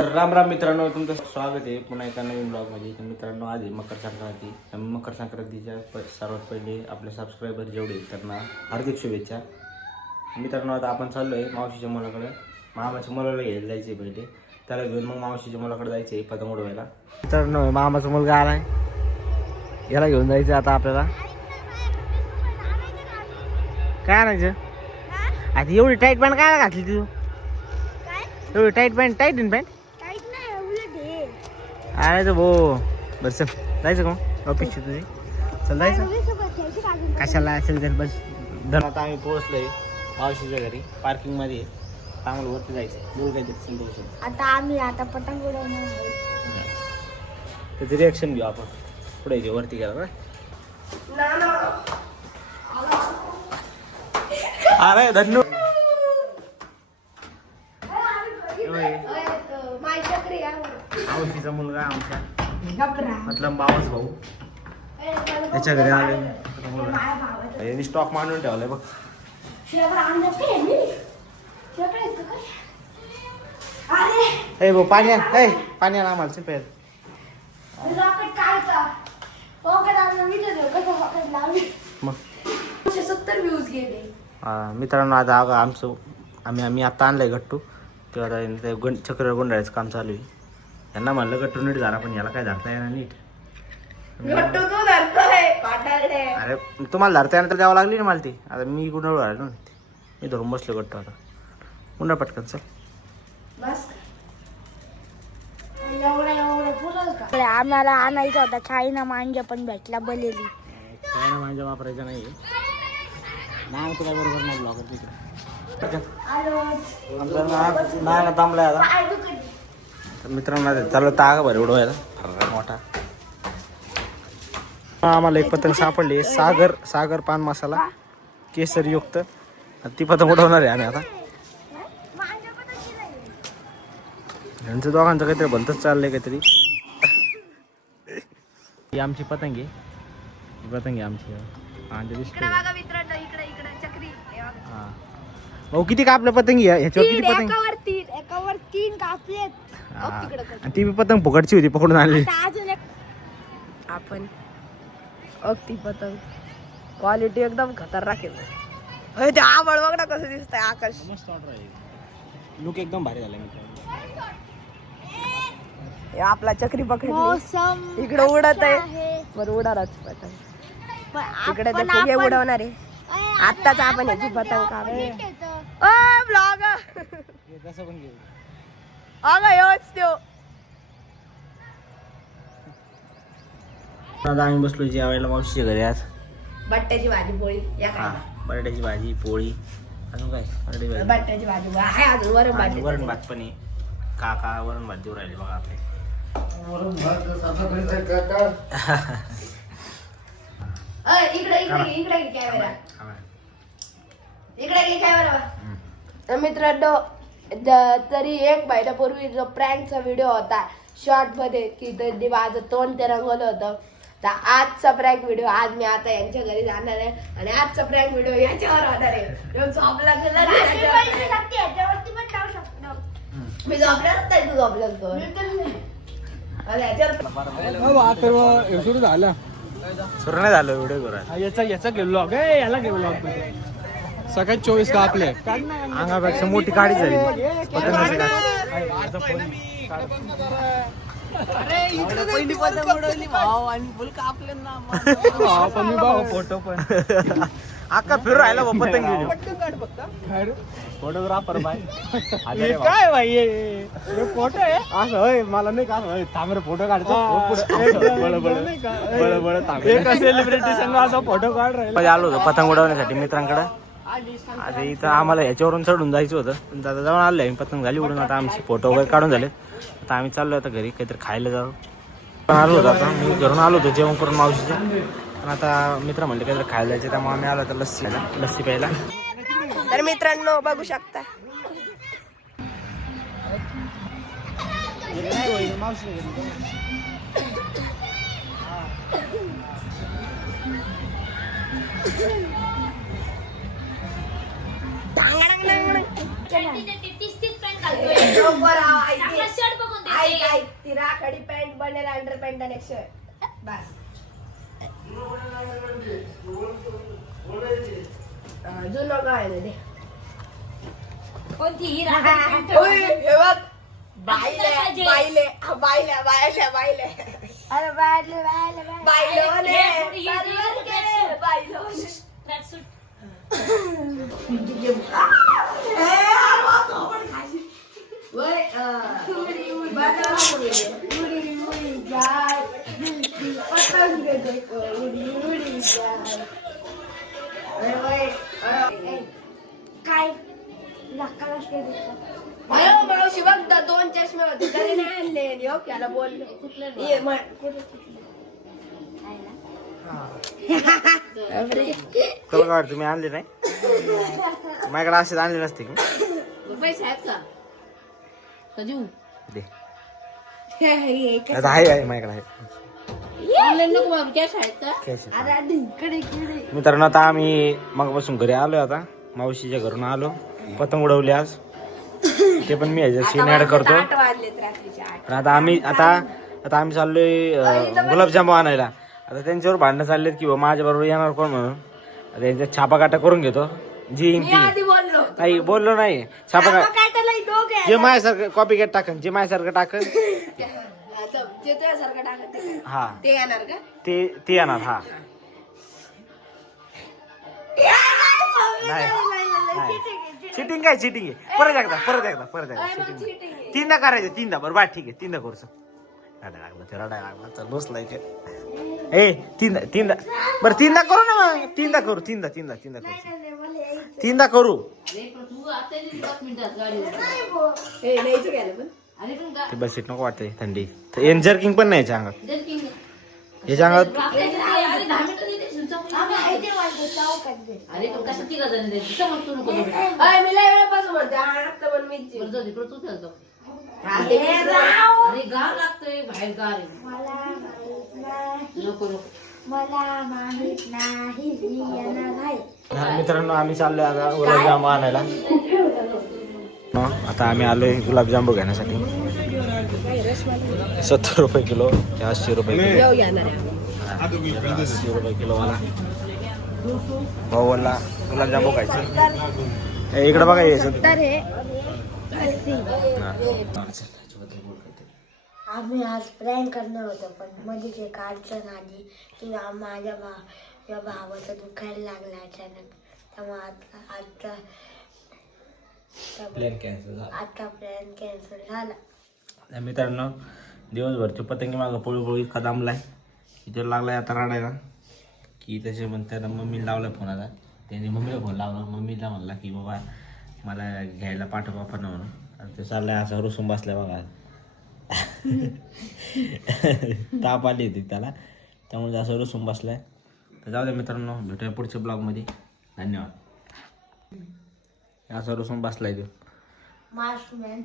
राम राम मित्रांनो, तुमचं स्वागत आहे पुन्हा एका नवीन ब्लॉगमध्ये. तर मित्रांनो, आज आहे मकर संक्रांती. मकर संक्रांतीच्या सर्वात पहिले आपले सबस्क्रायबर जेवढे त्यांना हार्दिक शुभेच्छा. मित्रांनो, आता आपण चाललो आहे मावशीच्या मुलाकडे. मामाच्या मुलाला घ्यायला जायचे पहिले, त्याला घेऊन मग मावशीच्या मुलाकडे जायचं आहे पतंग उडवायला. मित्रांनो, मामाचा मुलगा आलाय, याला घेऊन जायचं आता आपल्याला. काय आणायचं आता? एवढी टाईट पॅन्ट काय घातली तू? एवढी tight pant? Tight in pant अरे तो भाऊ. बस चल, जायचं का मग ऑफिसची तुझी? चल जायचं कशाला असेल तर बस. धन आता आम्ही पोहोचलोय मावशीच्या घरी, पार्किंगमध्ये. चांगलं वरती जायचं, बोल काहीतरी संतोष. आता पतंग उडवणार त्याचं रिॲक्शन घेऊ आपण. पुढे येते वरती गेला ना. अरे धन्यू मावशीचा मुलगा आमच्या, मतलब बाबाच भाऊ, त्याच्या घरी आले. यांनी स्टॉक मांडून ठेवलाय बघ. ए भाऊ, पाणी आण, पाणी आण आम्हाला चल प्यायला. मग 70 व्ह्यूज गेले. मित्रांनो, आता आमचं आम्ही आता आणलंय गट्टू. तेव्हा चक्र गुंडाळायचं काम चालू आहे. यांना म्हणलं गट्टू नीट झाला, पण याला काय धरता येणार नीट. अरे तुम्हाला धरता येणार तर द्यावं लागली ना मला ती. आता मी गुंडाळू राहिलो ना, मी धरून बसलो गट्टू. आता गुंडाळ पटकन चल. आम्हाला आणायचा होता चायना मांजा, पण भेटला बलेली. चायना मांजा वापरायचा नाही ना, तुला बरोबर नाही ब्लॉगर तिकडे. नाही थांबलाय आता. मित्रांनो, चालू तागा बरं उडवायला मोठा. आम्हाला एक पतंग सापडली, सागर पान मसाला केसर युक्त. ती पतंग उडवणार आहे आम्ही आता. यांचं दोघांचं काहीतरी भलतच चाललंय काहीतरी. ही आमची पतंग आहे, ही पतंग आहे आमची. भाऊ किती कापल्या पतंगी? ह्याच्यावर किती पतंग? एकावर 3 कापलेत. ती पतंग फुकटची होती, पकडून आणली आपण. ती पतंग क्वालिटी एकदम खतरनाक आहे. ते आवड बघ ना कसं दिसतंय आकाश. मस्त ऑर्डर आहे, लुक एकदम भारी झाला. आपला चक्री पकडली, इकडे उडत आहे. बरं उडालाच पतंग, इकडे ते फुगे उडवणार आहे. आत्ताच आपण ह्याची पतंग काढली. ब्लॉग कसं पण घेऊ. आता आम्ही बसलो जेवायला मावशीच्या घरी. आज बट्ट्याची भाजी पोळी. बटाट्याची भाजी पोळी, अजून काय? बट्ट्याची भाजी आहे, अजून वरण भात पण आहे. काका वरण भात देऊ राहिले बघा आपले. मित्रांनो, तरी 1 महिन्यापूर्वी जो प्रँकचा व्हिडिओ होता शॉर्ट मध्ये, की त्यांनी माझं तोंड ते रंगवलं होतं, तर आजचा प्रँक व्हिडिओ आज मी आता यांच्या घरी जाणार आहे. आणि आजचा प्रँक व्हिडिओ याच्यावर होणार आहे. मी झोपल्याच नाही, तू झोपल्यास सुरू झालं. सुरू नाही झालं व्हिडिओ करा. याचा गेलो याला गेलो सगळ्यात 24 का आपले अंगापेक्षा मोठी गाडी झाली. फोटो पण अक्का फिरू राहिला पतंग. फोटोग्राफर बाय काय भाई फोटो आहे असं होय? मला नाही का थांबरे फोटो काढतो. सेलिब्रिटी संग असा फोटो काढ राहिला. आलो होतो पतंग उडवण्यासाठी मित्रांकडे. आता इथं आम्हाला ह्याच्यावरून चढून जायचं होतं, पण दादा जाऊन आले. आम्ही पतंग झाली उडून. आता आमचे फोटो वगैरे काढून झाले. आता आम्ही चाललो आता घरी काहीतरी खायला जाऊ. पण आलो होतो आता मी घरून आलो होतो जेवण करून मावशीच्या. पण आता मित्र म्हणले काहीतरी खायला जायचं, त्यामुळे आम्ही आलो होतो लस्सी प्यायला. तर मित्रांनो बघू शकता, ती राखाडी पॅन्ट बनेल अंडर पॅन्ट आणि शर्ट बस. जुनं काय नाही ते. कोणती ही ओय, हे बघ. बायले बायले बायले बायले बायले अरे बायले बायले बायलोने बायलो काय धक्का बसले मावशी बघ 2 चष्मे होते तरी नाही आणले हो त्याला बोललो ये कवर काढ तुम्ही आणले नाही माझ्याकडे असेच आणले नसते की पैसे आहेत का कधी दे आता आहे माझ्याकडे आहे ऑनलाईन नको मारू कॅश आहेत का कॅश मित्रांनो आता आम्ही मगापासून घरी आलोय आता मावशीच्या घरून आलो पतंग उडवली आज ते पण मी ह्याच्या सीन ऍड करतो 8 वाजलेत रात्रीचे 8 पण आता आम्ही चाललोय गुलाबजामू आणायला. आता त्यांच्यावर भांडणं चाललेत की माझ्या बरोबर येणार कोण म्हणून. आता यांचा छापाकाटा करून घेतो जी येईन मी ती. आधी बोललो नाही बोललो नाही छापाकाटा काटायला दोघे जे माझ्यासारखं कॉपी कॅट टाकन जे माझ्यासारखं टाकन जे तुझ्यासारखं टाकत ते काय? हा ते येणार का ते येणार. हा नाही चिटिंग काय चिटिंग आहे. परत एकदा चिटिंग तीनदा करायचं तीनदा बरं बा ठीक आहे तीनदा करू रडायला लागला चल बसलाय ए तीनदा बरं तीनदा करू ना मग तीनदा करू तीनदा करू ते बस सीट नको वाटते थंडी जर्किंग पण नाही याच्या अंगात याच्या अंगात मी लय वेळापासून म्हणते आता पण मीच मला माहित नाही मित्रांनो आम्ही चाललोय आता गुलाबजाम आणायला. आता आम्ही आलोय गुलाबजांबू घेण्यासाठी 70 रुपये किलो 80 रुपये किलो 80 रुपये किलो मला भाऊला गुलाबजांबू खायचं. इकडे बघा यायचं आम्ही आज प्रँक करणार होतो पण मध्ये एक अडचण आली की माझ्या भावाचं दुखायला लागलं अचानक त्यामुळे आता प्लॅन कॅन्सल झाला. मित्रांनो दिवसभरची पतंगी मागं पळू इतका दामलाय इथे लागलाय आता रडायला की त्याचे मग त्याला मम्मीला लावला फोन. आता त्याने मम्मीला फोन लावला मम्मीला म्हणला की बाबा मला घ्यायला पाठवा पण म्हणून. आणि ते चाललंय असं रुसून बसलाय बघा ताप आली होती त्याला त्यामुळे असं रुसून बसलाय. तर जाऊ दे मित्रांनो भेटूया पुढच्या ब्लॉगमध्ये. धन्यवाद. असं रुसून बसलाय तो मास्क मॅन